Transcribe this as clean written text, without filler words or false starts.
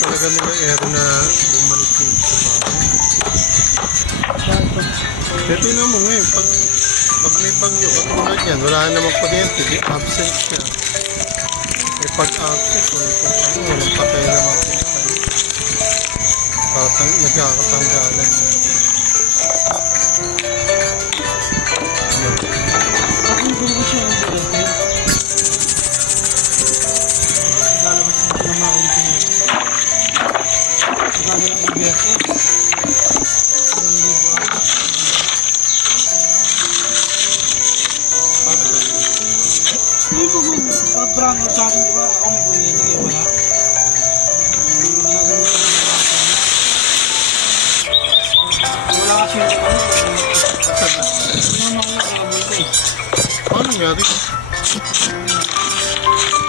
talaga nila air na bumalik dito sa bahay. Ito mo ngayon, pag may bagyo, katulad yan, wala namang kuryente, di absent siya. Pag absent, walang patay naman patay. Nagkakatanggalan. Ako gusto siya ang kuryente. Lalabas ng pinamakin ko niya. Pagkagalang kuryente. Hindi ko pag-brand sa akin, di ba? Ako may kuryente kayo wala. Wala kasi yung ano. Ano naman ako nakabol ko eh. Paano nangyari?